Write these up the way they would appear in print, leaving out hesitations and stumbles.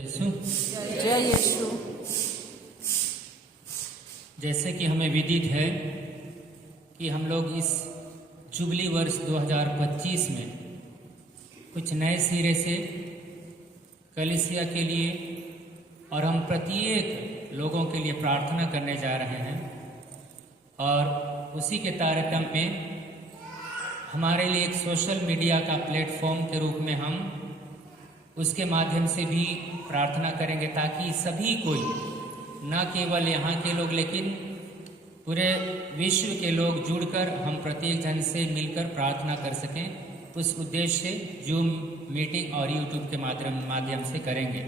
जय यीशु। जैसे कि हमें विदित है कि हम लोग इस जुबली वर्ष 2025 में कुछ नए सिरे से कलीसिया के लिए और हम प्रत्येक लोगों के लिए प्रार्थना करने जा रहे हैं और उसी के तारतम्य में हमारे लिए एक सोशल मीडिया का प्लेटफॉर्म के रूप में हम उसके माध्यम से भी प्रार्थना करेंगे ताकि सभी कोई, न केवल यहाँ के लोग लेकिन पूरे विश्व के लोग जुड़कर हम प्रत्येक जन से मिलकर प्रार्थना कर सकें। उस उद्देश्य से जूम मीटिंग और यूट्यूब के माध्यम से करेंगे।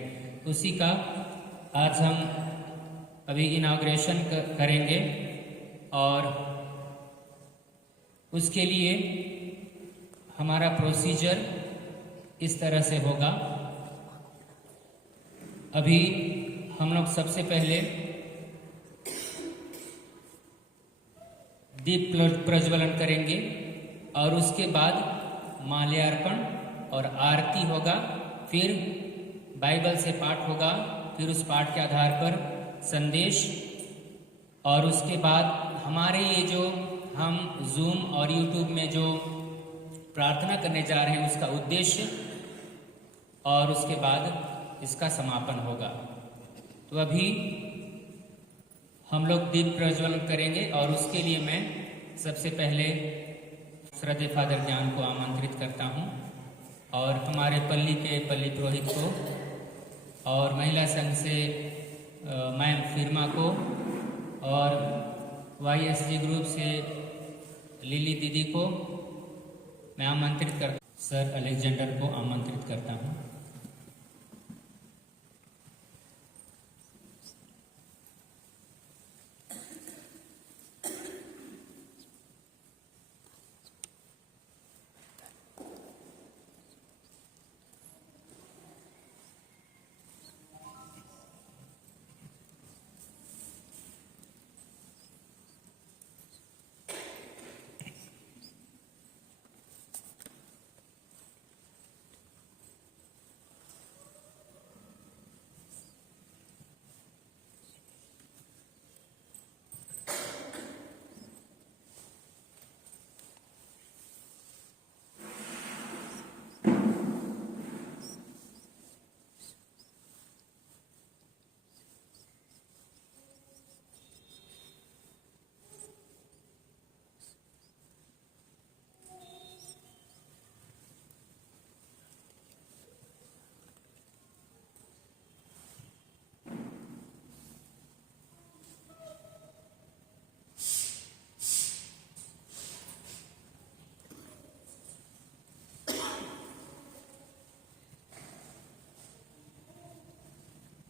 उसी का आज हम अभी इनाग्रेशन करेंगे और उसके लिए हमारा प्रोसीजर इस तरह से होगा। अभी हम लोग सबसे पहले दीप प्रज्वलन करेंगे और उसके बाद माल्यार्पण और आरती होगा, फिर बाइबल से पाठ होगा, फिर उस पाठ के आधार पर संदेश और उसके बाद हमारे ये जो हम जूम और यूट्यूब में जो प्रार्थना करने जा रहे हैं उसका उद्देश्य और उसके बाद इसका समापन होगा। तो अभी हम लोग दीप प्रज्वलन करेंगे और उसके लिए मैं सबसे पहले श्रद्धेय फादर ज्ञान को आमंत्रित करता हूं और हमारे पल्ली के पल्ली पुरोहित को और महिला संघ से मैम फिरमा को और YSG ग्रुप से लिली दीदी को मैं आमंत्रित करता हूँ। सर अलेक्जेंडर को आमंत्रित करता हूँ।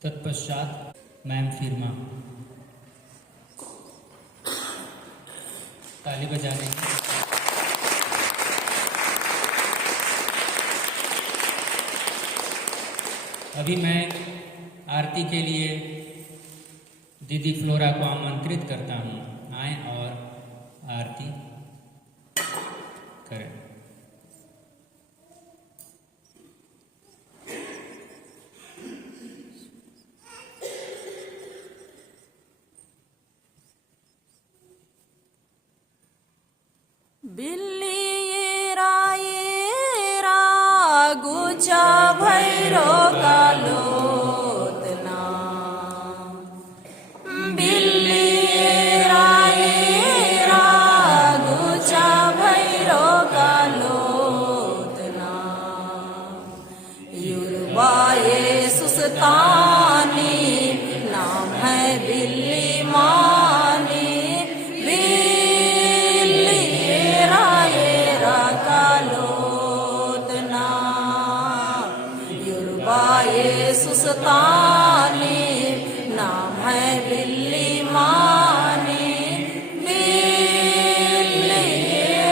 तत्पश्चात मैम फिरमा ताली बजा रही हैं। अभी मैं आरती के लिए दीदी फ्लोरा को आमंत्रित करता हूँ, आए और आरती करें। गुचा भैरो कालोतना बिल्लीरा गुचा भैरो कालोतना युरबाए सुस्तानी नाम है बिल्ली मानी सुस्तानी नाम है बिल्ली मानी बिल्ली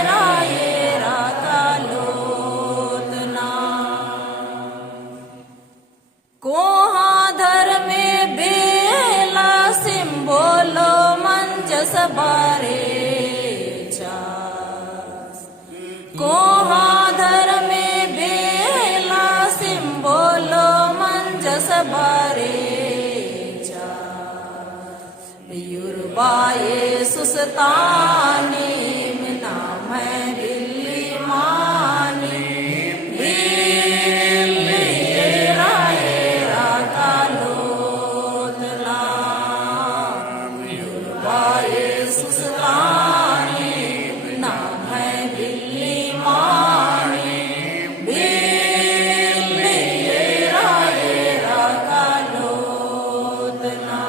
रायरा कालोतना कोहा धर में बेला सिंबोलो मंजस बारे कोहा धर में बेला सिंबोलो मंजस परेचा युरबा येसुस तानी मिना मैं बिल्ली मानी बिल्ली येरा येरा कालोतला युरबा येसुस तानी मिना मैं बिल्ली मानी बिल्ली येरा येरा कालोतला।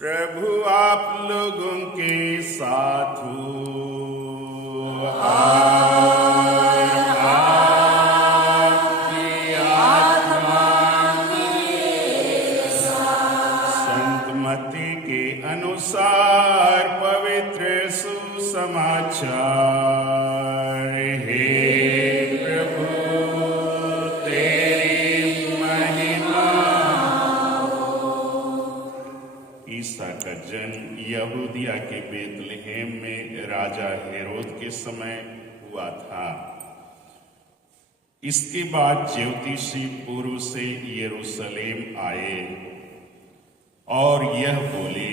प्रभु आप लोगों के साथ हो। आपकी आत्मा संत मत्ती के अनुसार पवित्र सुसमाचार। हे प्रभु तेरी महिमा। ईसा का जन्म यहूदिया के बेतलहम में राजा हेरोद के समय हुआ था। इसके बाद ज्योतिषी पूर्व से यरूशलेम आए और यह बोले,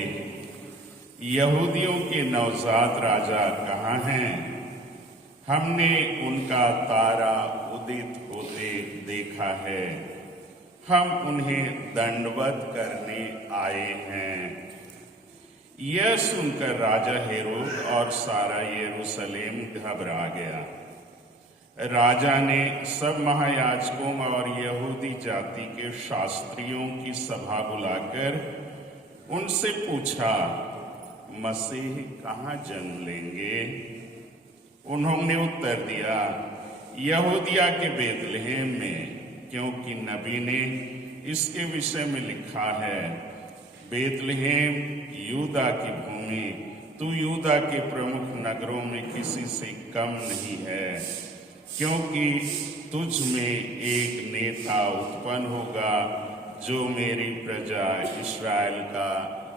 यहूदियों के नवजात राजा कहाँ हैं? हमने उनका तारा उदित होते देखा है। हम उन्हें दंडवत करने आए हैं। यह सुनकर राजा हेरोद और सारा यरूशलेम घबरा गया। राजा ने सब महायाजकों और यहूदी जाति के शास्त्रियों की सभा बुलाकर उनसे पूछा, मसीह कहाँ जन्म लेंगे? उन्होंने उत्तर दिया, यहूदिया के बेतलहम में, क्योंकि नबी ने इसके विषय में लिखा है, बेतलहम यूदा की भूमि, तू यूदा के प्रमुख नगरों में किसी से कम नहीं है, क्योंकि तुझ में एक नेता उत्पन्न होगा जो मेरी प्रजा इस्राएल का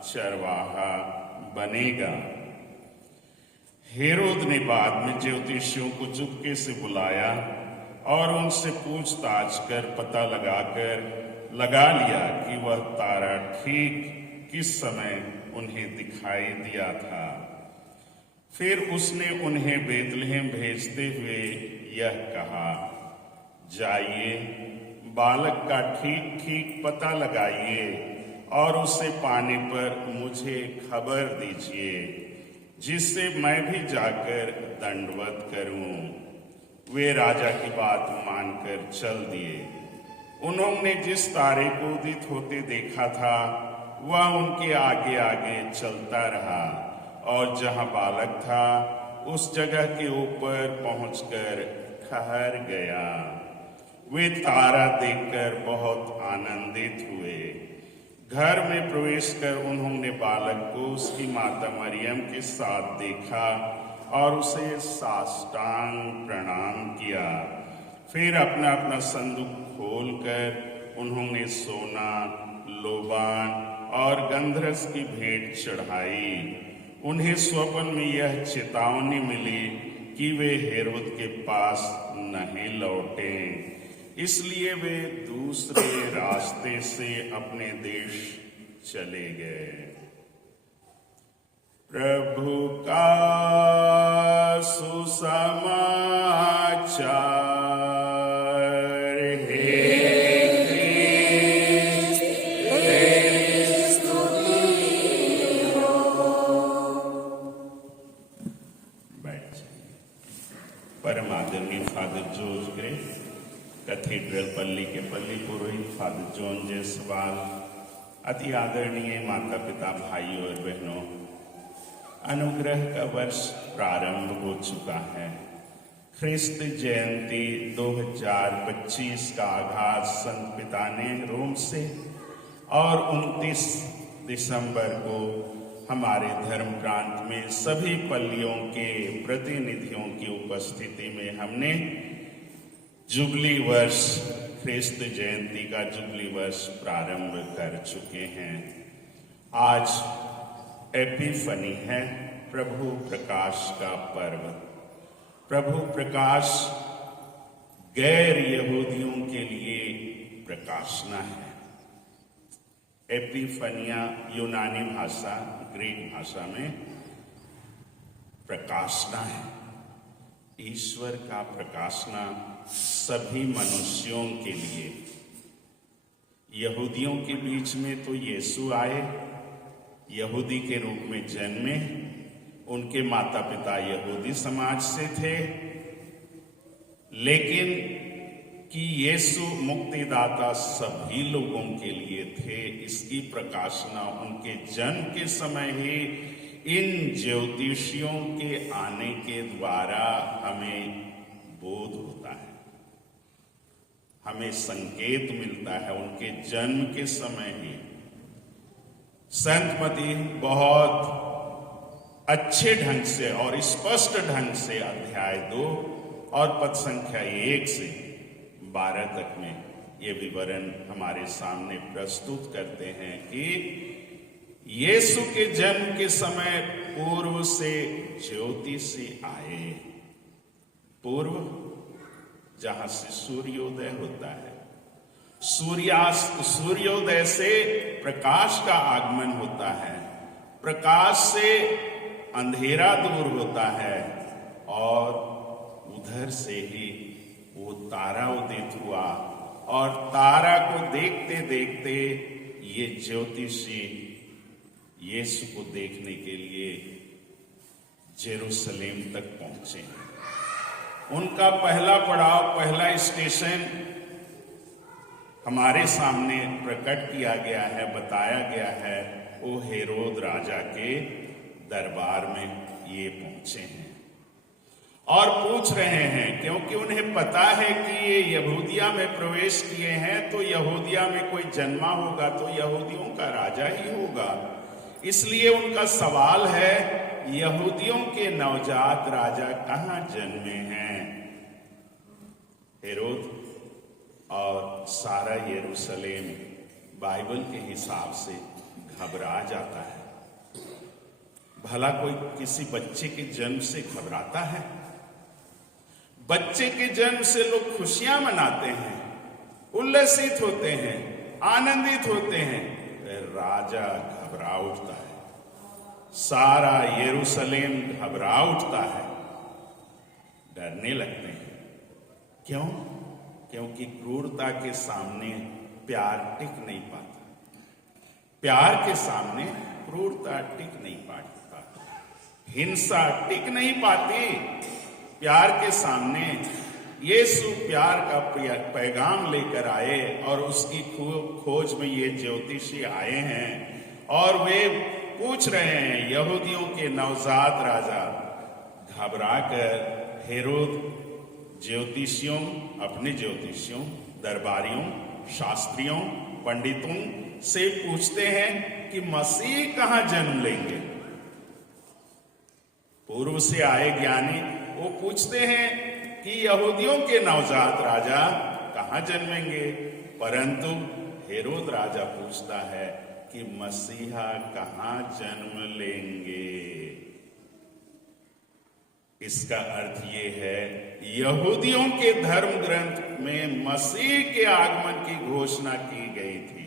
चरवाहा बनेगा। हेरोद ने बाद में ज्योतिषियों को चुपके से बुलाया और उनसे पूछताछ कर पता लगा लिया कि वह तारा ठीक किस समय उन्हें दिखाई दिया था। फिर उसने उन्हें बेतलहम भेजते हुए यह कहा, जाइए बालक का ठीक ठीक पता लगाइए और उसे पाने पर मुझे खबर दीजिए, जिससे मैं भी जाकर दंडवत करूं। वे राजा की बात मानकर चल दिए। उन्होंने जिस तारे को उदित होते देखा था वह उनके आगे आगे चलता रहा और जहां बालक था उस जगह के ऊपर पहुंचकर ठहर गया। वे तारा देखकर बहुत आनंदित हुए। घर में प्रवेश कर उन्होंने बालक को उसकी माता मरियम के साथ देखा और उसे साष्टांग प्रणाम किया। फिर अपना अपना संदूक खोलकर उन्होंने सोना, लोबान और गंधरस की भेंट चढ़ाई। उन्हें स्वप्न में यह चेतावनी मिली कि वे हेरोद के पास नहीं लौटे, इसलिए वे दूसरे रास्ते से अपने देश चले गए। प्रभु का सुसमाचार। हे परम आदरणीय फादर जॉर्ज ग्रे, कैथेड्रल पल्ली के पल्ली पुरोहित फादर जॉन जायसवाल, अति आदरणीय माता पिता, भाइयों और बहनों, अनुग्रह का वर्ष प्रारंभ हो चुका है। ख्रिस्त जयंती 2025 का आगाज संत पिता ने रोम से और 29 दिसंबर को हमारे धर्म प्रांत में सभी पल्लियों के प्रतिनिधियों की उपस्थिति में हमने जुबली वर्ष, ख्रिस्त जयंती का जुबली वर्ष प्रारंभ कर चुके हैं। आज एपिफनी है, प्रभु प्रकाश का पर्व। प्रभु प्रकाश गैर यहूदियों के लिए प्रकाशना है। एपिफनिया यूनानी भाषा, ग्रीक भाषा में प्रकाशना है। ईश्वर का प्रकाशना सभी मनुष्यों के लिए। यहूदियों के बीच में तो यीशु आए, यहूदी के रूप में जन्मे, उनके माता पिता यहूदी समाज से थे, लेकिन कि यीशु मुक्तिदाता सभी लोगों के लिए थे, इसकी प्रकाशना उनके जन्म के समय ही इन ज्योतिषियों के आने के द्वारा हमें बोध होता है, हमें संकेत मिलता है। उनके जन्म के समय ही संत मती बहुत अच्छे ढंग से और स्पष्ट ढंग से अध्याय 2 और पद संख्या 1 से 12 तक में ये विवरण हमारे सामने प्रस्तुत करते हैं कि यीशु के जन्म के समय पूर्व से ज्योतिषी आए। पूर्व जहां से सूर्योदय होता है, सूर्यास्त, सूर्योदय से प्रकाश का आगमन होता है, प्रकाश से अंधेरा दूर होता है, और उधर से ही वो तारा उदित हुआ, और तारा को देखते देखते ये ज्योतिषी यीशु को देखने के लिए जेरूसलेम तक पहुंचे। उनका पहला पड़ाव, पहला स्टेशन हमारे सामने प्रकट किया गया है, बताया गया है। वो हेरोद राजा के दरबार में ये पहुंचे हैं और पूछ रहे हैं, क्योंकि उन्हें पता है कि ये यहूदिया में प्रवेश किए हैं तो यहूदिया में कोई जन्मा होगा तो यहूदियों का राजा ही होगा। इसलिए उनका सवाल है, यहूदियों के नवजात राजा कहां जन्मे हैं? हेरोद और सारा यरूशलेम बाइबल के हिसाब से घबरा जाता है। भला कोई किसी बच्चे के जन्म से घबराता है? बच्चे के जन्म से लोग खुशियां मनाते हैं, उल्लसित होते हैं, आनंदित होते हैं। राजा घबरा उठता है, सारा यरूशलेम घबरा उठता है, डरने लगते हैं। क्यों? क्योंकि क्रूरता के सामने प्यार टिक नहीं पाता, प्यार के सामने क्रूरता टिक नहीं पाता, हिंसा टिक नहीं पाती। प्यार के सामने यीशु प्यार का पैगाम लेकर आए, और उसकी खोज में ये ज्योतिषी आए हैं और वे पूछ रहे हैं, यहूदियों के नवजात राजा। घबराकर हेरोद ज्योतिषियों, अपने ज्योतिषियों, दरबारियों, शास्त्रियों, पंडितों से पूछते हैं कि मसीह कहां जन्म लेंगे। पूर्व से आए ज्ञानी वो पूछते हैं कि यहूदियों के नवजात राजा कहां जन्मेंगे, परंतु हेरोद राजा पूछता है कि मसीहा कहां जन्म लेंगे। इसका अर्थ ये है, यहूदियों के धर्म ग्रंथ में मसीह के आगमन की घोषणा की गई थी।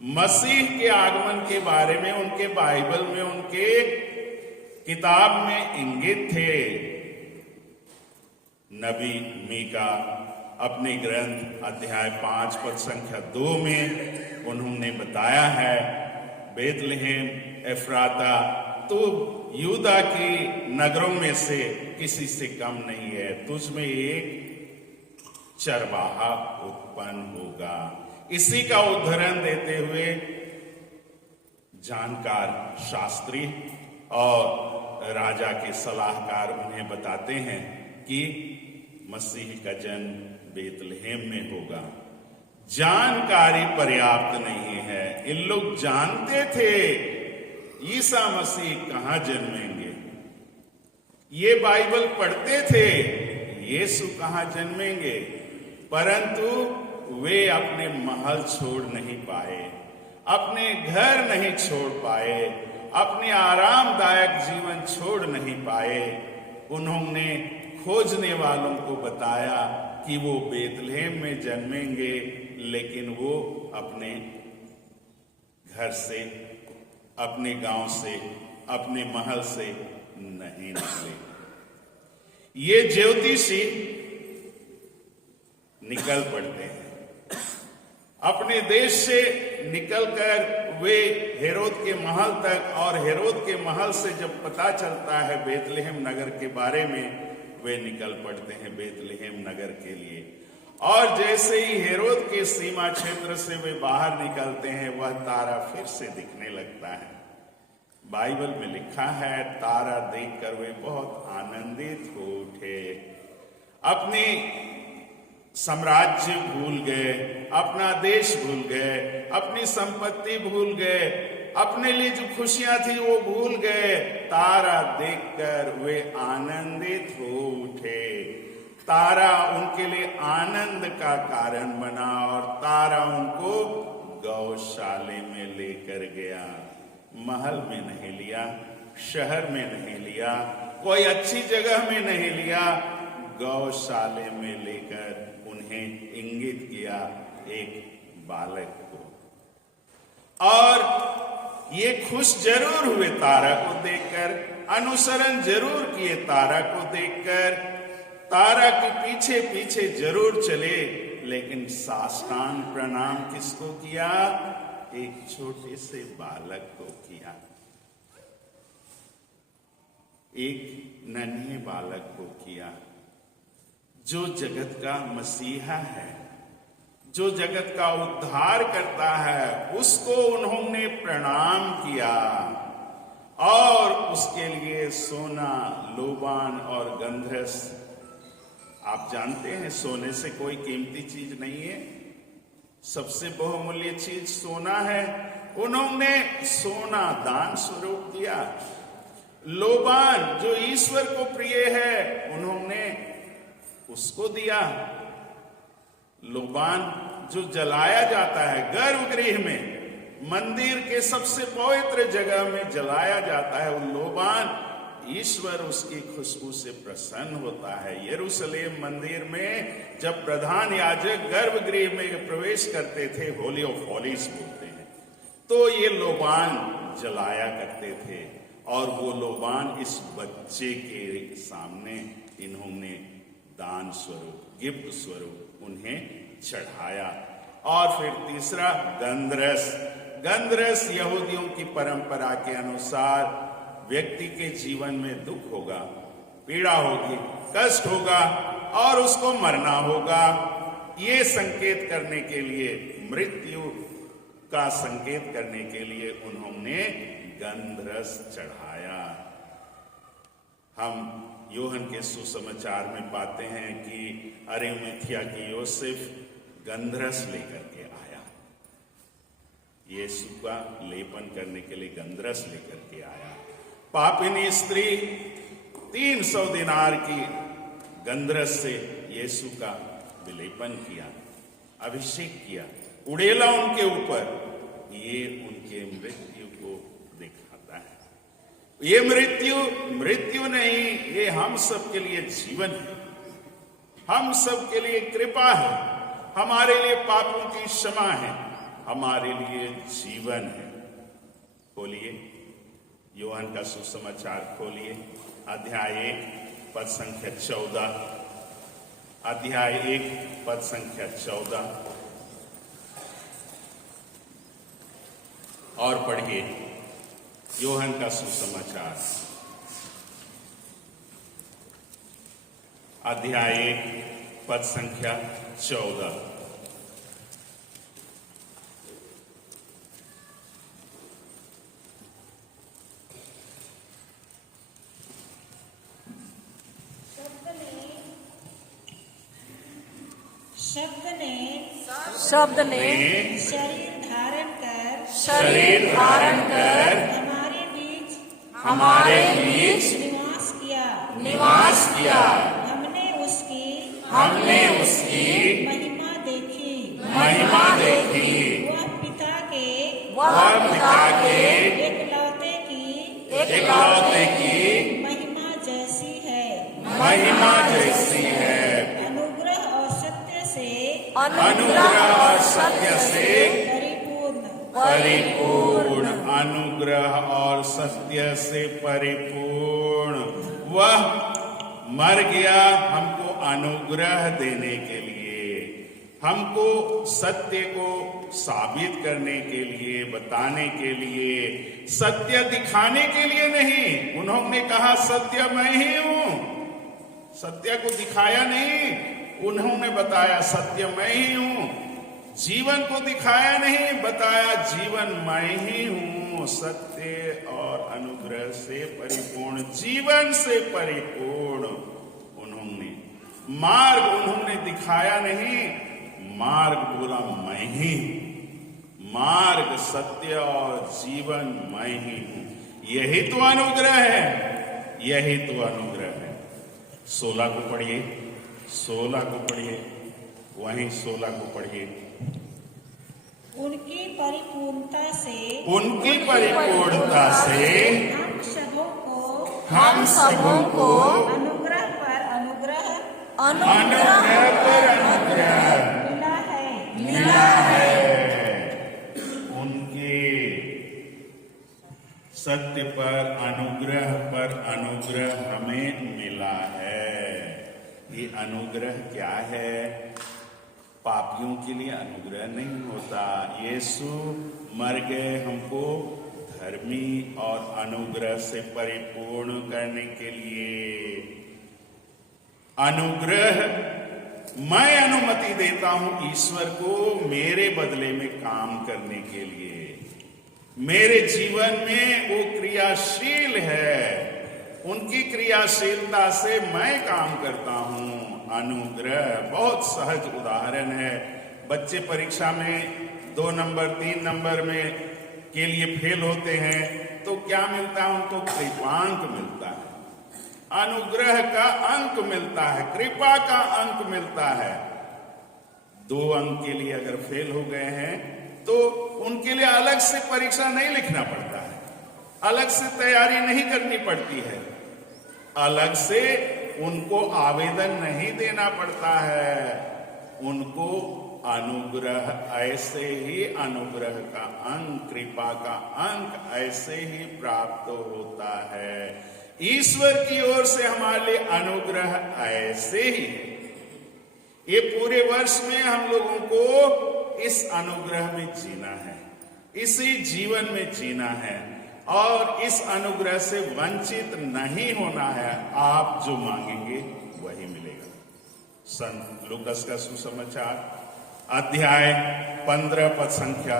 मसीह के आगमन के बारे में उनके बाइबल में, उनके किताब में इंगित थे। नबी मीका अपने ग्रंथ अध्याय 5 पद संख्या 2 में उन्होंने बताया है, बेतलहम एफ्राता तो यूदा की नगरों में से किसी से कम नहीं है, तुझ में एक चरवाहा उत्पन्न होगा। इसी का उदाहरण देते हुए जानकार शास्त्री और राजा के सलाहकार उन्हें बताते हैं कि मसीह का जन्म बेतलहम में होगा। जानकारी पर्याप्त नहीं है। इन लोग जानते थे ईसा मसीह कहां जन्मेंगे, ये बाइबल पढ़ते थे यीशु कहां जन्मेंगे, परंतु वे अपने महल छोड़ नहीं पाए, अपने घर नहीं छोड़ पाए, अपने आरामदायक जीवन छोड़ नहीं पाए। उन्होंने खोजने वालों को बताया कि वो बेतलहम में जन्मेंगे लेकिन वो अपने घर से, अपने गांव से, अपने महल से नहीं निकले। ये ज्योतिषी निकल पड़ते हैं। अपने देश से निकलकर वे हेरोद के महल तक, और हेरोद के महल से जब पता चलता है बेतलेहम नगर के बारे में, वे निकल पड़ते हैं बेतलेहम नगर के लिए। और जैसे ही हेरोद के सीमा क्षेत्र से वे बाहर निकलते हैं, वह तारा फिर से दिखने लगता है। बाइबल में लिखा है, तारा देखकर वे बहुत आनंदित हो उठे। अपनी साम्राज्य भूल गए, अपना देश भूल गए, अपनी संपत्ति भूल गए, अपने लिए जो खुशियां थी वो भूल गए। तारा देखकर वे आनंदित हो उठे। तारा उनके लिए आनंद का कारण बना, और तारा उनको गौशाले में लेकर गया। महल में नहीं लिया, शहर में नहीं लिया, कोई अच्छी जगह में नहीं लिया, गौशाले में लेकर उन्हें इंगित किया एक बालक को। और ये खुश जरूर हुए तारा को देखकर, अनुसरण जरूर किए तारा को देखकर, तारा के पीछे पीछे जरूर चले, लेकिन साष्टांग प्रणाम किसको किया? एक छोटे से बालक को किया, एक नन्हे बालक को किया, जो जगत का मसीहा है, जो जगत का उद्धार करता है, उसको उन्होंने प्रणाम किया। और उसके लिए सोना, लोबान और गंधरस, आप जानते हैं सोने से कोई कीमती चीज नहीं है, सबसे बहुमूल्य चीज सोना है। उन्होंने सोना दान स्वरूप दिया। लोबान जो ईश्वर को प्रिय है, उन्होंने उसको दिया। लोबान जो जलाया जाता है गर्भगृह में, मंदिर के सबसे पवित्र जगह में जलाया जाता है, वो लोबान, ईश्वर उसकी खुशबू से प्रसन्न होता है। यरूशलेम मंदिर में जब प्रधान याजक गर्भगृह में प्रवेश करते थे, होली ऑफ हॉलीज बोलते हैं, तो ये लोबान जलाया करते थे। और वो लोबान इस बच्चे के सामने इन्होंने दान स्वरूप, गिफ्ट स्वरूप उन्हें चढ़ाया। और फिर तीसरा गंधरस। गंधरस यहूदियों की परंपरा के अनुसार व्यक्ति के जीवन में दुख होगा, पीड़ा होगी, कष्ट होगा और उसको मरना होगा, ये संकेत करने के लिए, मृत्यु का संकेत करने के लिए उन्होंने गंधरस चढ़ाया। हम योहन के सुसमाचार में पाते हैं कि अरिमथिया की योसेफ गंधरस लेकर के आया, यीशु का लेपन करने के लिए गंधरस लेकर के आया। पापिनी स्त्री 300 दिनार की गंधरस से यीशु का विलेपन किया, अभिषेक किया, उड़ेला उनके ऊपर। ये उनके मृत्यु को दिखाता है। ये मृत्यु नहीं, ये हम सब के लिए जीवन है, हम सब के लिए कृपा है, हमारे लिए पापों की क्षमा है, हमारे लिए जीवन है। खोलिए योहन का सुसमाचार, खोलिए अध्याय 1 पद संख्या 14, अध्याय 1 पद संख्या 14, और पढ़िए योहन का सुसमाचार अध्याय 1 पद संख्या 14। शब्द ने शरीर धारण कर हमारे बीच निवास किया। हमने उसकी महिमा देखी। वह पिता के एकलौते की महिमा जैसी है। अनुग्रह और सत्य से परिपूर्ण परिपूर्ण, अनुग्रह और सत्य से परिपूर्ण। वह मर गया हमको अनुग्रह देने के लिए, हमको सत्य को साबित करने के लिए, बताने के लिए, सत्य दिखाने के लिए नहीं। उन्होंने कहा सत्य मैं ही हूं, सत्य को दिखाया नहीं, उन्होंने बताया सत्य मैं ही हूं। जीवन को दिखाया नहीं, बताया जीवन मैं ही हूं। सत्य और अनुग्रह से परिपूर्ण, जीवन से परिपूर्ण। उन्होंने मार्ग उन्होंने दिखाया नहीं, मार्ग बोला मैं ही हूं। मार्ग, सत्य और जीवन मैं ही हूं। यही तो अनुग्रह है, यही तो अनुग्रह है। 16 को पढ़िए, 16 को पढ़िए, वहीं 16 को पढ़िए। उनकी परिपूर्णता से, उनकी परिपूर्णता से हम सबों को अनुग्रह पर अनुग्रह मिला है। उनके सत्य पर अनुग्रह हमें मिला है। ये अनुग्रह क्या है? पापियों के लिए अनुग्रह नहीं होता। यीशु मर गए हमको धर्मी और अनुग्रह से परिपूर्ण करने के लिए। अनुग्रह, मैं अनुमति देता हूं ईश्वर को मेरे बदले में काम करने के लिए। मेरे जीवन में वो क्रियाशील है, उनकी क्रियाशीलता से मैं काम करता हूं। अनुग्रह बहुत सहज उदाहरण है। बच्चे परीक्षा में 2 नंबर 3 नंबर में के लिए फेल होते हैं तो क्या मिलता है उनको? कृपांक मिलता है, अनुग्रह का अंक मिलता है, कृपा का अंक मिलता है। 2 अंक के लिए अगर फेल हो गए हैं तो उनके लिए अलग से परीक्षा नहीं लिखना पड़ता है, अलग से तैयारी नहीं करनी पड़ती है, अलग से उनको आवेदन नहीं देना पड़ता है। उनको अनुग्रह ऐसे ही, अनुग्रह का अंक, कृपा का अंक ऐसे ही प्राप्त होता है। ईश्वर की ओर से हमारे लिए अनुग्रह ऐसे ही है। ये पूरे वर्ष में हम लोगों को इस अनुग्रह में जीना है, इसी जीवन में जीना है और इस अनुग्रह से वंचित नहीं होना है। आप जो मांगेंगे वही मिलेगा। संत लूकस का सुसमाचार अध्याय 15 पद संख्या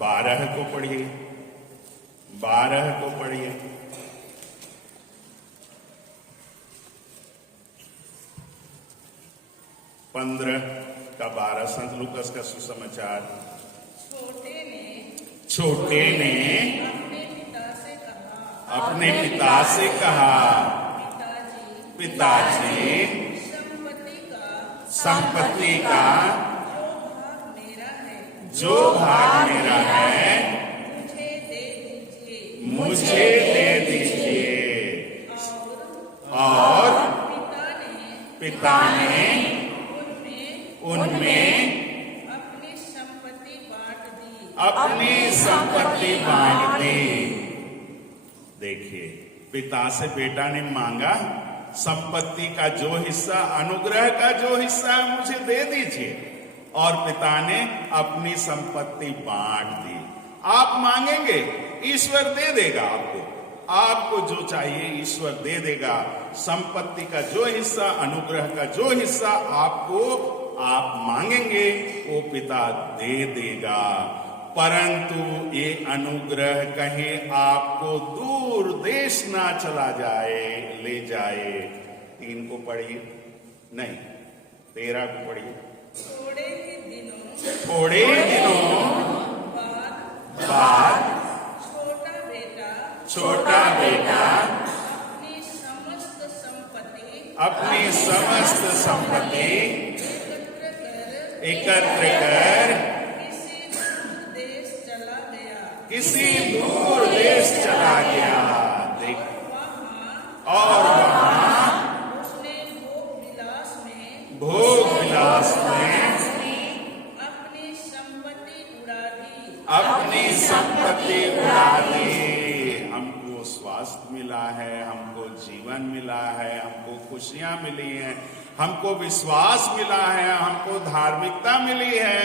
12 को पढ़िए, 12 को पढ़िए। 15 का 12 संत लूकस का सुसमाचार। छोटे ने अपने पिता से कहा, पिताजी संपत्ति का जो भाग मेरा है मुझे दे दीजिए। और पिता ने उनमें अपनी संपत्ति बांट दी। देखिए, पिता से बेटा ने मांगा संपत्ति का जो हिस्सा, अनुग्रह का जो हिस्सा है मुझे दे दीजिए, और पिता ने अपनी संपत्ति बांट दी। आप मांगेंगे ईश्वर दे देगा आपको, आपको जो चाहिए ईश्वर दे देगा। संपत्ति का जो हिस्सा, अनुग्रह का जो हिस्सा आपको, आप मांगेंगे वो पिता दे देगा। परंतु ये अनुग्रह कहीं आपको दूर देश ना चला जाए, ले जाए। 3 को पढ़िए, नहीं 13 को पढ़िए। थोड़े दिनों बाद छोटा बेटा अपनी समस्त संपत्ति एकत्र कर किसी दूर देश चला गया। देख, और वहां भोग विलास में अपनी संपत्ति उड़ा दी। हमको स्वास्थ्य मिला है, हमको जीवन मिला है, हमको खुशियां मिली हैं, हमको विश्वास मिला है, हमको धार्मिकता मिली है,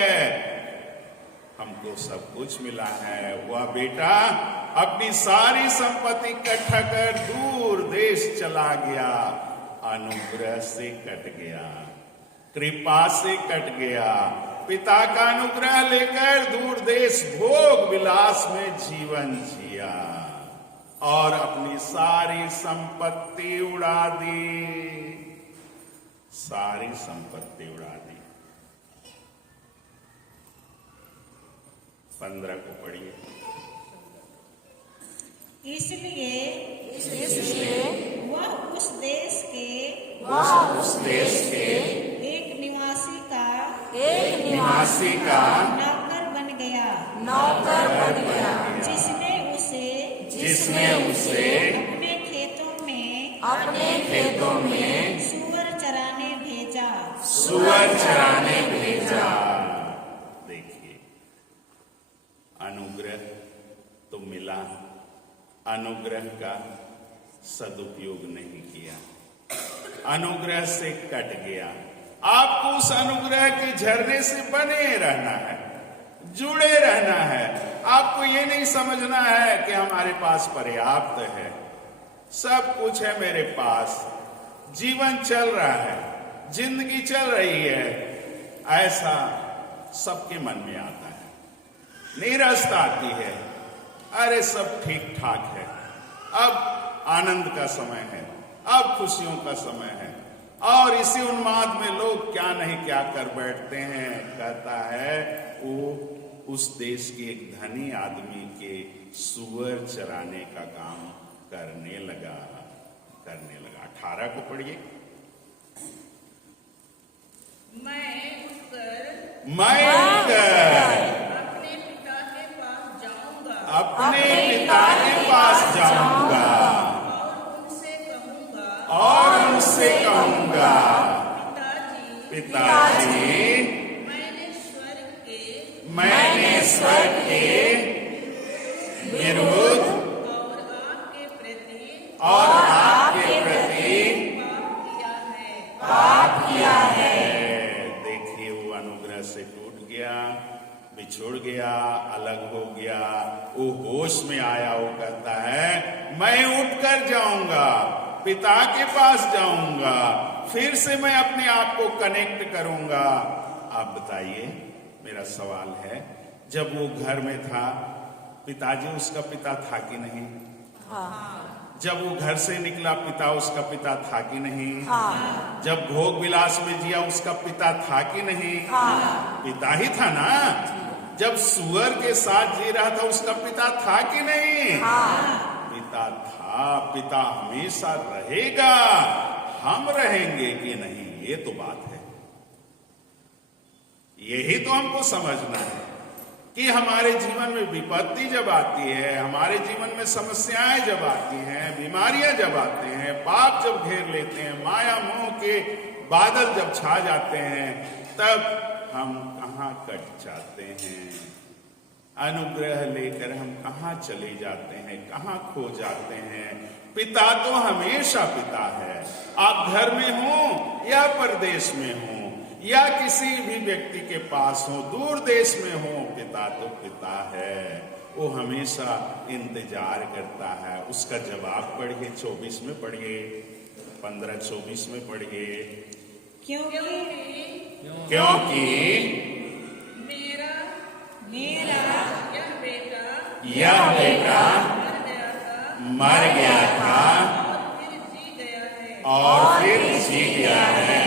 हमको सब कुछ मिला है। वह बेटा अपनी सारी संपत्ति इकट्ठा कर दूर देश चला गया, अनुग्रह से कट गया, कृपा से कट गया। पिता का अनुग्रह लेकर दूर देश भोग विलास में जीवन जिया और अपनी सारी संपत्ति उड़ा दी, सारी संपत्ति उड़ा दी। 15 को पढ़िए। इसलिए वह उस देश के एक निवासी का नौकर बन गया, जिसने उसे अपने खेतों में सूअर चराने भेजा। देखिए, अनुग्रह तो मिला, अनुग्रह का सदुपयोग नहीं किया, अनुग्रह से कट गया। आपको उस अनुग्रह के झरने से बने रहना है, जुड़े रहना है। आपको ये नहीं समझना है कि हमारे पास पर्याप्त है, सब कुछ है मेरे पास, जीवन चल रहा है, जिंदगी चल रही है, ऐसा सबके मन में आता है। नीरसता आती है, अरे सब ठीक ठाक है, अब आनंद का समय है, अब खुशियों का समय है। और इसी उन्माद में लोग क्या नहीं क्या कर बैठते हैं। कहता है वो उस देश के एक धनी आदमी के सूअर चराने का काम करने लगा। 18 को पढ़िए। मैं उठकर अपने पिता के पास जाऊंगा और उनसे कहूंगा, पिताजी, मैंने स्वर्ग के विरुद्ध और आपके प्रति पाप किया है। देखिए, वो अनुग्रह से टूट गया, बिछुड़ गया, अलग हो गया। वो होश में आया, वो कहता है मैं उठकर जाऊंगा, पिता के पास जाऊंगा, फिर से मैं अपने आप को कनेक्ट करूंगा। आप बताइए, मेरा सवाल है, जब वो घर में था, पिताजी उसका पिता था कि नहीं? जब वो घर से निकला, पिता उसका पिता था कि नहीं? जब भोग विलास में जिया, उसका पिता था कि नहीं? पिता ही था ना। जब सुअर के साथ जी रहा था, उसका पिता था कि नहीं? पिता था, पिता हमेशा रहेगा, हम रहेंगे कि नहीं, ये तो बात है। यही तो हमको समझना है कि हमारे जीवन में विपत्ति जब आती है, हमारे जीवन में समस्याएं जब आती हैं, बीमारियां जब आते हैं, पाप जब घेर लेते हैं, माया मोह के बादल जब छा जाते हैं, तब हम कहाँ कट जाते हैं। अनुग्रह लेकर हम कहाँ चले जाते हैं, कहाँ खो जाते हैं। पिता तो हमेशा पिता है। आप घर में हो या परदेश में हो या किसी भी व्यक्ति के पास हो, दूर देश में हो, पिता तो पिता है। वो हमेशा इंतजार करता है। उसका जवाब पढ़िए, 24 में पढ़िए, 15-24 में पढ़िए। क्योंकि मेरा यह बेटा मर गया था और फिर जी गया है,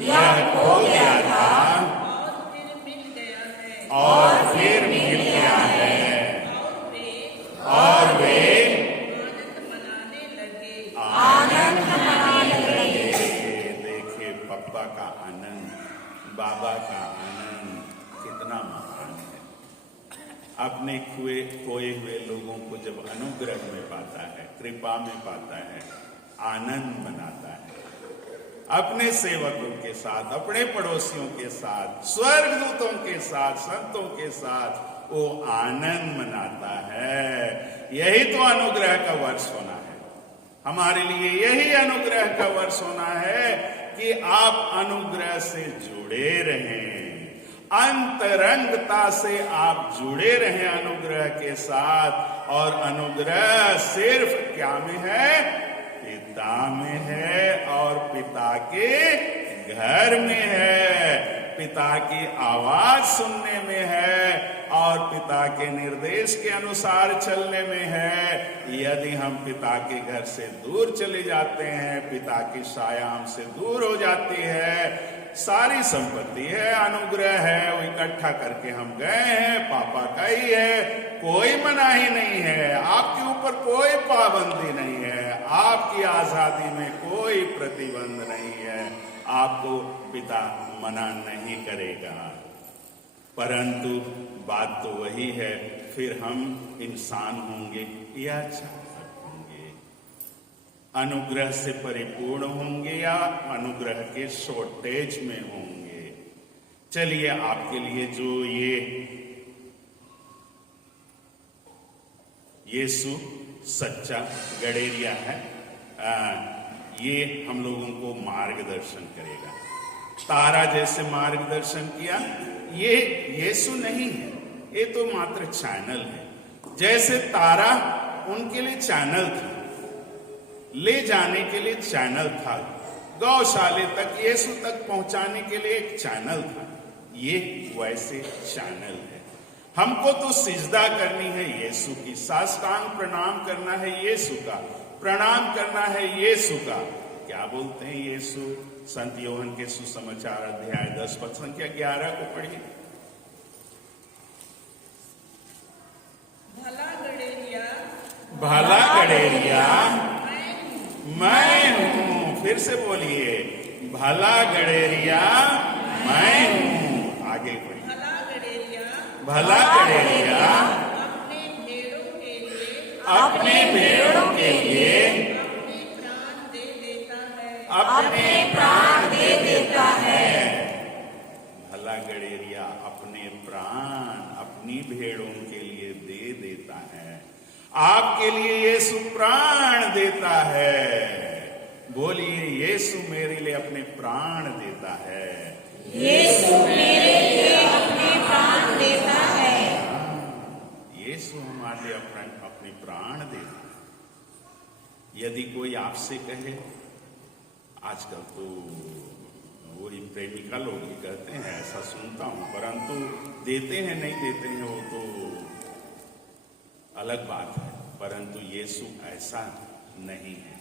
यह खो गया था और फिर मिल गया है, और वे आनंद मनाने लगे। देखिए, पप्पा का आनंद, बाबा का आनंद कितना महान है। अपने खोए हुए लोगों को जब अनुग्रह में पाता है, कृपा में पाता है, आनंद मनाता है। अपने सेवकों के साथ, अपने पड़ोसियों के साथ, स्वर्गदूतों के साथ, संतों के साथ वो आनंद मनाता है। यही तो अनुग्रह का वर्ष होना है हमारे लिए। यही अनुग्रह का वर्ष होना है कि आप अनुग्रह से जुड़े रहें, अंतरंगता से आप जुड़े रहें अनुग्रह के साथ। और अनुग्रह सिर्फ क्या में है? पिता में है और पिता के घर में है, पिता की आवाज सुनने में है और पिता के निर्देश के अनुसार चलने में है। यदि हम पिता के घर से दूर चले जाते हैं, पिता की छाया हमसे दूर हो जाती है, सारी संपत्ति है, अनुग्रह है, वो इकट्ठा करके हम गए हैं, पापा का ही है, कोई मनाही नहीं है, आपके ऊपर कोई पाबंदी नहीं है, आपकी आजादी में कोई प्रतिबंध नहीं है, आपको पिता मना नहीं करेगा। परंतु बात तो वही है, फिर हम इंसान होंगे या चातक होंगे, अनुग्रह से परिपूर्ण होंगे या अनुग्रह के शॉर्टेज में होंगे। चलिए आपके लिए जो यीशु सच्चा गडेरिया है, ये हम लोगों को मार्गदर्शन करेगा। तारा जैसे मार्गदर्शन किया, ये यीशु नहीं है, ये तो मात्र चैनल है। जैसे तारा उनके लिए चैनल था, ले जाने के लिए चैनल था, गौशाले तक, यीशु तक पहुंचाने के लिए एक चैनल था, ये वैसे चैनल है। हमको तो सिजदा करनी है यीशु की, साष्टांग प्रणाम करना है यीशु का, प्रणाम करना है यीशु का। क्या बोलते हैं यीशु? संत योहन के सुसमाचार अध्याय 10 पद संख्या 11 को पढ़िए। भला गडेरिया, भला गडेरिया मैं हूं। फिर से बोलिए, भला गडेरिया मैं हूं। आगे पढ़िए। भला गडेरिया, भला गडेरिया अपने भेड़ों के लिए, अपने भेड़ों के लिए अपने प्राण दे देता है, अपने प्राण दे देता है। भला गडेरिया अपने प्राण अपनी भेड़ों के लिए दे देता है। आपके लिए यीशु प्राण देता है। बोलिए, यीशु मेरे लिए अपने प्राण देता है। यीशु मेरे लिए अपने प्राण देता है। यीशु हमारे लिए अपने प्राण देता है। यदि कोई आपसे कहे, आजकल तो वही प्रेमिका लोग ही कहते हैं, ऐसा सुनता हूं, परंतु देते हैं नहीं देते हैं वो तो अलग बात है। परंतु यीशु ऐसा नहीं है,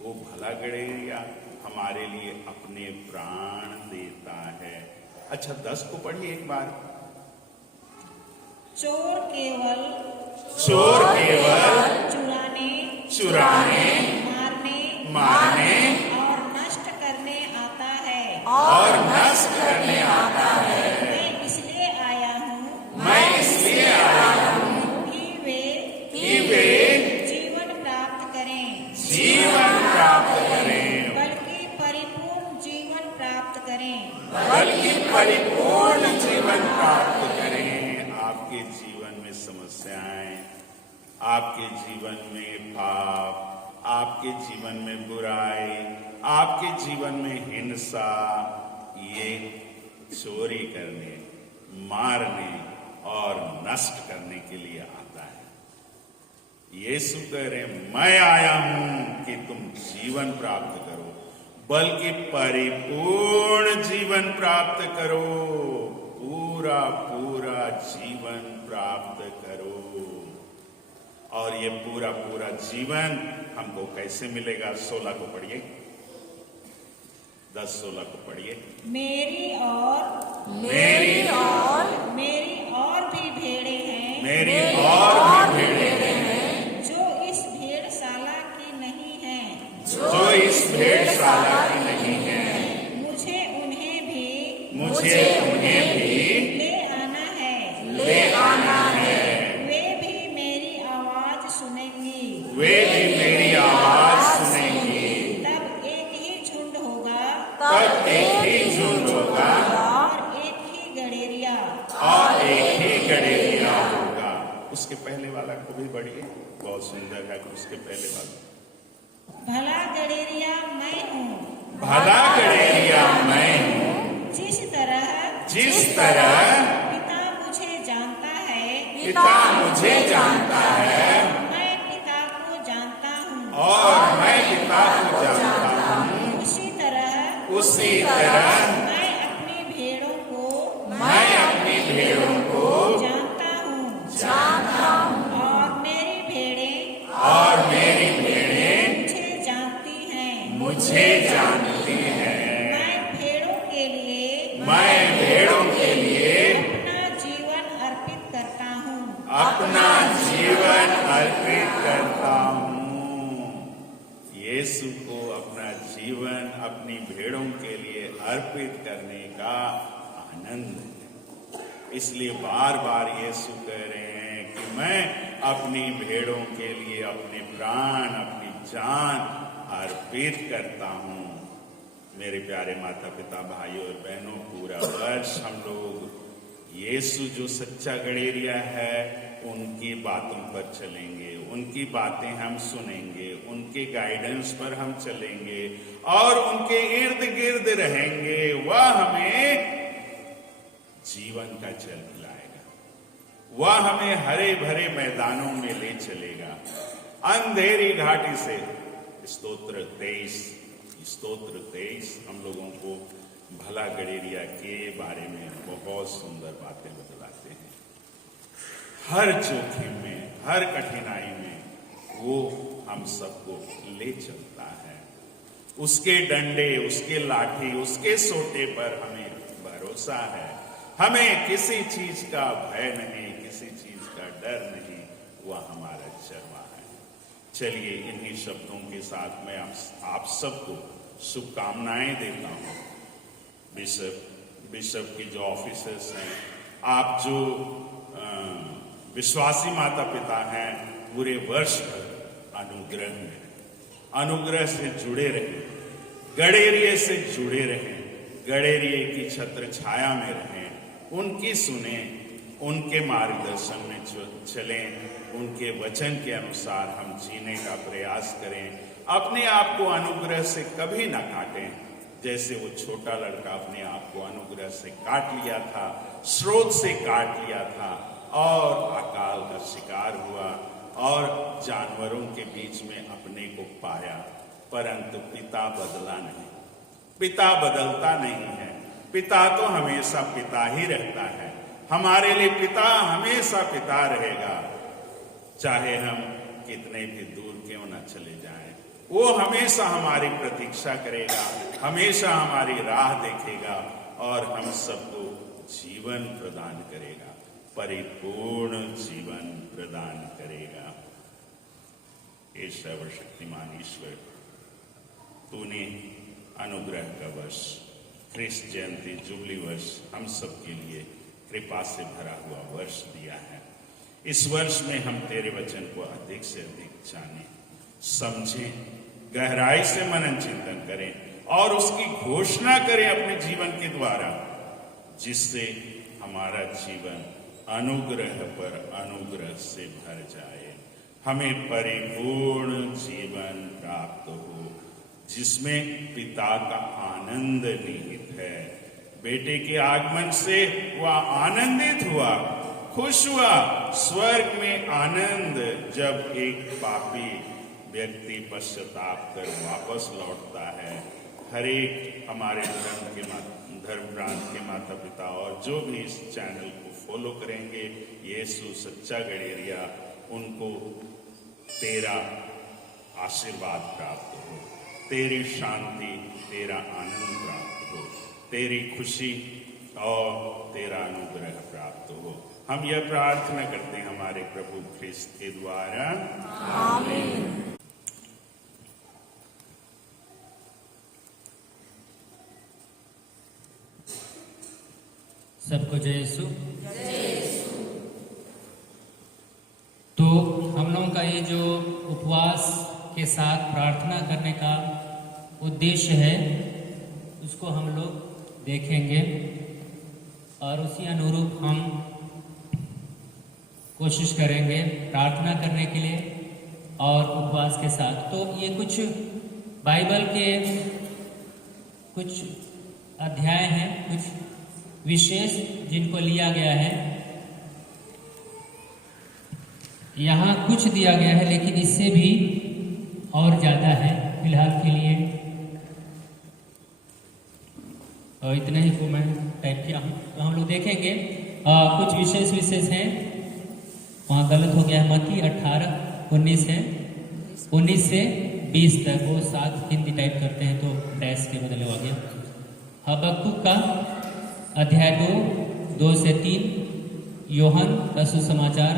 वो भला गडेरिया हमारे लिए अपने प्राण देता है। अच्छा 10 को पढ़िए एक बार। चोर केवल चुराने मारने और नष्ट करने आता है। मैं इसलिए आया हूँ कि वे जीवन प्राप्त करें, बल्कि परिपूर्ण जीवन प्राप्त करें। आपके जीवन में समस्याएं, आपके जीवन में पाप, आपके जीवन में बुराई, आपके जीवन में हिंसा, ये चोरी करने, मारने और नष्ट करने के लिए आता है। यीशु कह रहे, मैं आया हूं कि तुम जीवन प्राप्त करो, बल्कि परिपूर्ण जीवन प्राप्त करो, पूरा पूरा जीवन प्राप्त करो। और ये पूरा पूरा जीवन हमको कैसे मिलेगा? 16 को पढ़िए, 10-16 को पढ़िए। मेरी और भी भेड़ें हैं, जो इस भेड़शाला की नहीं हैं। मुझे उन्हें भी ले आना है। वे भी मेरी आवाज सुनेंगी। तब एक ही झुंड होगा, और एक ही गडेरिया होगा। उसके पहले वाला को भी बढ़िए, बहुत सुंदर है। उसके पहले वाला, भला गडेरिया मैं हूँ, भला गडेरिया मैं हूँ, जिस तरह पिता मुझे जानता है, पिता मुझे जानता है मैं पिता को जानता हूँ, और मैं पिता को जानता हूँ, उसी तरह मैं अपनी भेड़ों को जानता हूँ, और मेरी भेड़ें मुझे जानती हैं। मैं भेड़ों के लिए अपना जीवन अर्पित करता हूँ। यीशु को अपना जीवन अपनी भेड़ों के लिए अर्पित करने का आनंद है। इसलिए बार बार यीशु कह रहे हैं कि मैं अपनी भेड़ों के लिए अपने प्राण, अपनी जान अर्पित करता हूँ। मेरे प्यारे माता पिता, भाइयों और बहनों, पूरा वर्ष हम लोग यीशु जो सच्चा गडेरिया है उनकी बातों पर चलेंगे, उनकी बातें हम सुनेंगे, उनके गाइडेंस पर हम चलेंगे और उनके इर्द गिर्द रहेंगे। वह हमें जीवन का जल पिलाएगा, वह हमें हरे भरे मैदानों में ले चलेगा। अंधेरी घाटी से स्तोत्र 23 हम लोगों को भला गडेरिया के बारे में बहुत सुंदर बातें बतलाते हैं। हर जोखिम में, हर कठिनाई में वो हम सबको ले चलता है। उसके डंडे, उसके लाठी, उसके सोटे पर हमें भरोसा है। हमें किसी चीज का भय नहीं, किसी चीज का डर नहीं। वह हमारा चरवा है। चलिए इन्हीं शब्दों के साथ मैं आप सबको शुभकामनाएं देता हूँ। बिशप की जो ऑफिसर्स हैं, आप जो विश्वासी माता पिता हैं, पूरे वर्ष भर अनुग्रह से जुड़े रहें, गडेरिये से जुड़े रहें, गडेरिये की छत्र छाया में रहें, उनकी सुने, उनके मार्गदर्शन में चलें, उनके वचन के अनुसार हम जीने का प्रयास करें। अपने आप को अनुग्रह से कभी ना काटें, जैसे वो छोटा लड़का अपने आप को अनुग्रह से काट लिया था, स्रोत से काट लिया था और अकाल का शिकार हुआ और जानवरों के बीच में अपने को पाया। परंतु पिता बदला नहीं, पिता बदलता नहीं है। पिता तो हमेशा पिता ही रहता है। हमारे लिए पिता हमेशा पिता रहेगा, चाहे हम कितने भी दूर क्यों ना चले जाएं। वो हमेशा हमारी प्रतीक्षा करेगा, हमेशा हमारी राह देखेगा और हम सबको जीवन प्रदान करेगा, परिपूर्ण जीवन प्रदान करेगा। हे सर्वशक्तिमान ईश्वर, तूने अनुग्रह का वर्ष, क्रिस्त जयंती जुबली वर्ष हम सबके लिए कृपा से भरा हुआ वर्ष दिया है। इस वर्ष में हम तेरे वचन को अधिक से अधिक जाने, समझें, गहराई से मनन चिंतन करें और उसकी घोषणा करें अपने जीवन के द्वारा, जिससे हमारा जीवन अनुग्रह पर अनुग्रह से भर जाए। हमें परिपूर्ण जीवन प्राप्त हो, जिसमें पिता का आनंद निहित है। बेटे के आगमन से वह आनंदित हुआ, खुश हुआ। स्वर्ग में आनंद जब एक पापी व्यक्ति पश्चाताप कर वापस लौटता है। हरेक हमारे धर्म प्रांत के माता पिता और जो भी इस चैनल को फॉलो करेंगे, यीशु सच्चा गडेरिया, उनको तेरा आशीर्वाद प्राप्त हो, तेरी शांति, तेरा आनंद प्राप्त हो, तेरी खुशी और तेरा अनुग्रह प्राप्त हो। हम यह प्रार्थना करते हैं हमारे प्रभु ख्रिस्त के द्वारा, आमीन। सबको जय यीशु। तो हम लोगों का ये जो उपवास के साथ प्रार्थना करने का उद्देश्य है, उसको हम लोग देखेंगे। और उसी अनुरूप हम कोशिश करेंगे प्रार्थना करने के लिए और उपवास के साथ। तो ये कुछ बाइबल के कुछ अध्याय हैं, कुछ विशेष जिनको लिया गया है। यहाँ कुछ दिया गया है लेकिन इससे भी और ज्यादा है फिलहाल के लिए, और इतने ही को मैं टाइप किया हूँ। तो हम लोग देखेंगे कुछ विशेष हैं। वहाँ गलत हो गया है, मत्ती 18:19 है, 19 से 20 तक, वो 7 हिंदी टाइप करते हैं तो डैश के बदले हो गया। हबक्कुक का अध्याय 2 से 3, योहन का सुसमाचार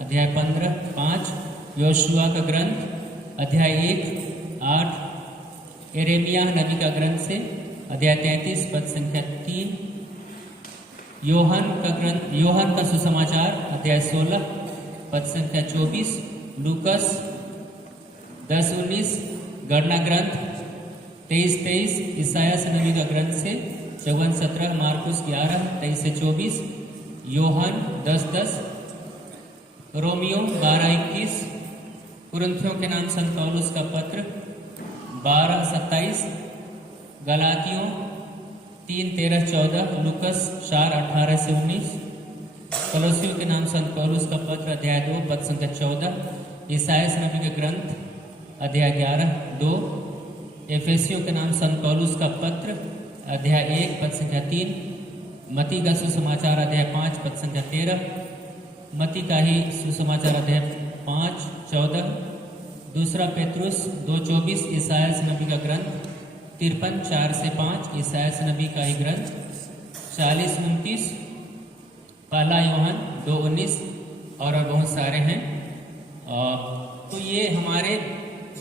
अध्याय 15:5, योशुआ का ग्रंथ अध्याय 1:8, यिर्मयाह नबी का ग्रंथ से अध्याय 33 पद संख्या 3, योहन का सुसमाचार अध्याय 16 पद संख्या 24, लूकस 10:19, गणना ग्रंथ 23:23, ईसायास नबी का ग्रंथ से 54:17, मार्कुस 11:23 से 24, योहन 10:10, रोमियो 12:21, कुरिन्थियों के नाम संत पौलुस का पत्र 12:27, गलातियों 3:13-14, लूकस 4:18 से 19, कोलोसियों के नाम संत पौलुस का पत्र अध्याय 2 पद संख्या 14, ईसायास नबी के ग्रंथ अध्याय 11:2, एफेसियों के नाम संत पौलुस का पत्र अध्याय 1 पद संख्या 3, मत्ती का सुसमाचार अध्याय 5 पद संख्या 13, मत्ती का ही सुसमाचार अध्याय 5:14, दूसरा पेतरुस 2:24, ईसायास नबी का ग्रंथ 53:4 से 5, ईसायास नबी का ही ग्रंथ 40:29, पहला योहन 2:19 और बहुत सारे हैं। तो ये हमारे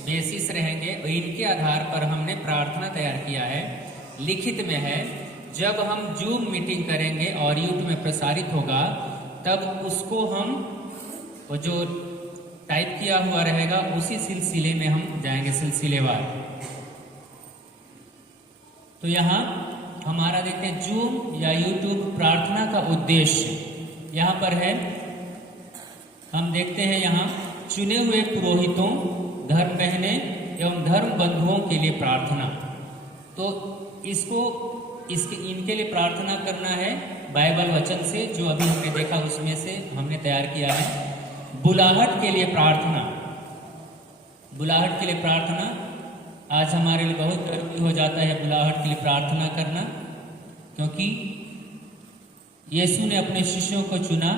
बेसिस रहेंगे, इनके आधार पर हमने प्रार्थना तैयार किया है, लिखित में है। जब हम जूम मीटिंग करेंगे और यूट्यूब में प्रसारित होगा तब उसको हम वो जो टाइप किया हुआ रहेगा उसी सिलसिले में हम जाएंगे, सिलसिलेवार। तो यहाँ हमारा देखते हैं जूम या यूट्यूब प्रार्थना का उद्देश्य यहाँ पर है। हम देखते हैं यहाँ चुने हुए पुरोहितों, धर्म बहने एवं धर्म बंधुओं के लिए प्रार्थना। तो इनके लिए प्रार्थना करना है बाइबल वचन से, जो अभी हमने देखा उसमें से हमने तैयार किया है। बुलाहट के लिए प्रार्थना, बुलाहट के लिए प्रार्थना आज हमारे लिए बहुत जरूरी हो जाता है, बुलाहट के लिए प्रार्थना करना, क्योंकि यीशु ने अपने शिष्यों को चुना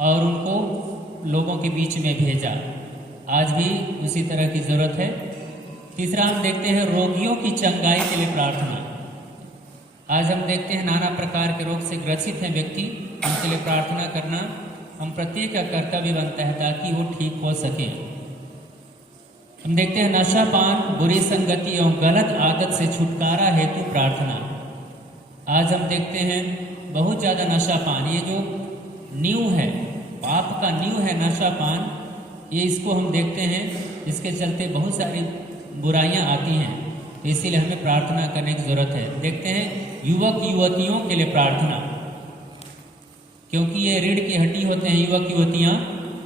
और उनको लोगों के बीच में भेजा। आज भी उसी तरह की जरूरत है। तीसरा हम देखते हैं रोगियों की चंगाई के लिए प्रार्थना। आज हम देखते हैं नाना प्रकार के रोग से ग्रसित हैं व्यक्ति, उनके लिए प्रार्थना करना हम प्रत्येक का कर्तव्य बनता है ताकि वो ठीक हो सके। हम देखते हैं नशा पान, बुरी संगति एवं गलत आदत से छुटकारा हेतु प्रार्थना। आज हम देखते हैं बहुत ज्यादा नशा पान, ये जो नींव है, पाप का नींव है नशा पान, ये इसको हम देखते हैं, इसके चलते बहुत सारी बुराइयां आती हैं। तो इसीलिए हमें प्रार्थना करने की जरूरत है। देखते हैं युवक युवतियों के लिए प्रार्थना, क्योंकि ये रीढ़ की हड्डी होते हैं युवक युवतियां,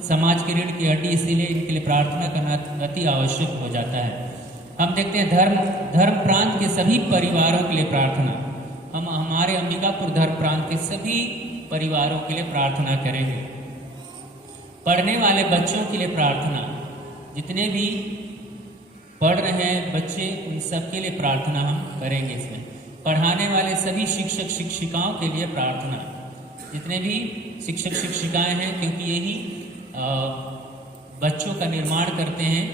समाज की रीढ़ की हड्डी, इसीलिए इनके लिए प्रार्थना करना अति आवश्यक हो जाता है। हम देखते हैं धर्म प्रांत के सभी परिवारों के लिए प्रार्थना। हम हमारे अंबिकापुर धर्म प्रांत के सभी परिवारों के लिए प्रार्थना करेंगे। पढ़ने वाले बच्चों के लिए प्रार्थना, जितने भी पढ़ रहे हैं बच्चे उन सब के लिए प्रार्थना हम करेंगे। इसमें पढ़ाने वाले सभी शिक्षक शिक्षिकाओं के लिए प्रार्थना, जितने भी शिक्षक शिक्षिकाएं हैं, क्योंकि यही बच्चों का निर्माण करते हैं।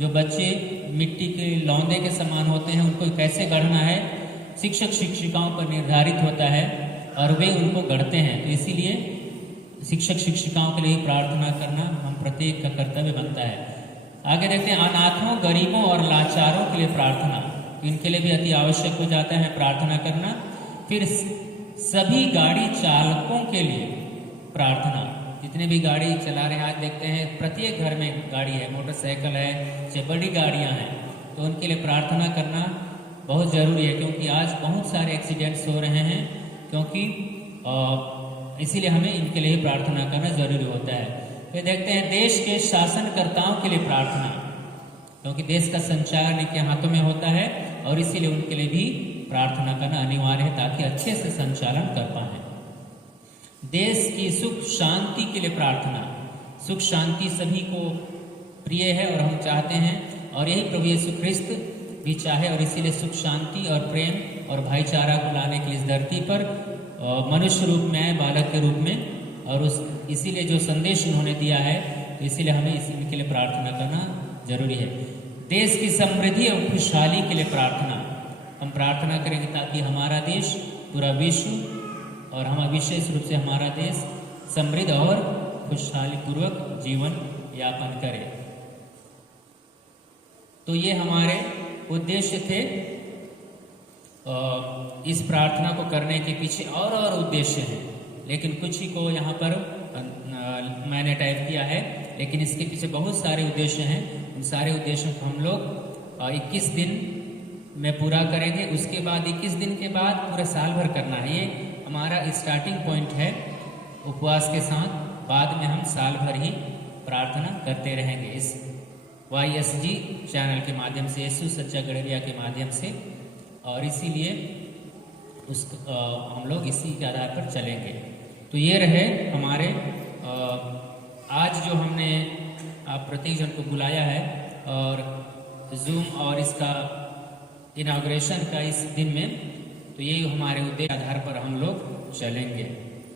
जो बच्चे मिट्टी के लौंदे के समान होते हैं, उनको कैसे गढ़ना है शिक्षक शिक्षिकाओं पर निर्धारित होता है और वे उनको गढ़ते हैं। तो इसीलिए शिक्षक शिक्षिकाओं के लिए प्रार्थना करना हम प्रत्येक का कर्तव्य बनता है। आगे देखते हैं अनाथों, गरीबों और लाचारों के लिए प्रार्थना, इनके लिए भी अति आवश्यक हो जाता है प्रार्थना करना। फिर सभी गाड़ी चालकों के लिए प्रार्थना, जितने भी गाड़ी चला रहे हैं, आज देखते हैं प्रत्येक घर में गाड़ी है, मोटरसाइकिल है, चाहे बड़ी गाड़ियां हैं, तो उनके लिए प्रार्थना करना बहुत जरूरी है, क्योंकि आज बहुत सारे एक्सीडेंट्स हो रहे हैं क्योंकि इसीलिए हमें इनके लिए प्रार्थना करना जरूरी होता है। फिर देखते हैं देश के शासनकर्ताओं के लिए प्रार्थना, क्योंकि देश का संचालन इनके हाथों में होता है और इसीलिए उनके लिए भी प्रार्थना करना अनिवार्य है ताकि अच्छे से संचालन कर पाए। देश की सुख शांति के लिए प्रार्थना। सुख शांति सभी को प्रिय है और हम चाहते हैं, और यही प्रभु यीशु ख्रिस्त भी चाहे, और इसीलिए सुख शांति और प्रेम और भाईचारा को लाने के लिए इस धरती पर मनुष्य रूप में आए, बालक के रूप में, और इसीलिए जो संदेश उन्होंने दिया है, इसीलिए हमें इनके लिए प्रार्थना करना जरूरी है। देश की समृद्धि और खुशहाली के लिए प्रार्थना। हम प्रार्थना करेंगे ताकि हमारा देश, पूरा विश्व और हम विशेष रूप से हमारा देश समृद्ध और खुशहाली पूर्वक जीवन यापन करे। तो ये हमारे उद्देश्य थे। इस प्रार्थना को करने के पीछे और उद्देश्य हैं, लेकिन कुछ ही को यहाँ पर मैंने टाइप किया है, लेकिन इसके पीछे बहुत सारे उद्देश्य हैं। उन सारे उद्देश्यों को हम लोग 21 दिन में पूरा करेंगे। उसके बाद 21 दिन के बाद पूरा साल भर करना है। ये हमारा स्टार्टिंग पॉइंट है उपवास के साथ। बाद में हम साल भर ही प्रार्थना करते रहेंगे इस YSG चैनल के माध्यम से, यीशु सच्चा गड़ेरिया के माध्यम से, और इसीलिए हम लोग इसी के आधार पर चलेंगे। तो ये रहे हमारे आज जो हमने आप प्रत्येक जन को बुलाया है और जूम और इसका इनॉग्रेशन का इस दिन में, तो यही हमारे उद्देश्य आधार पर हम लोग चलेंगे।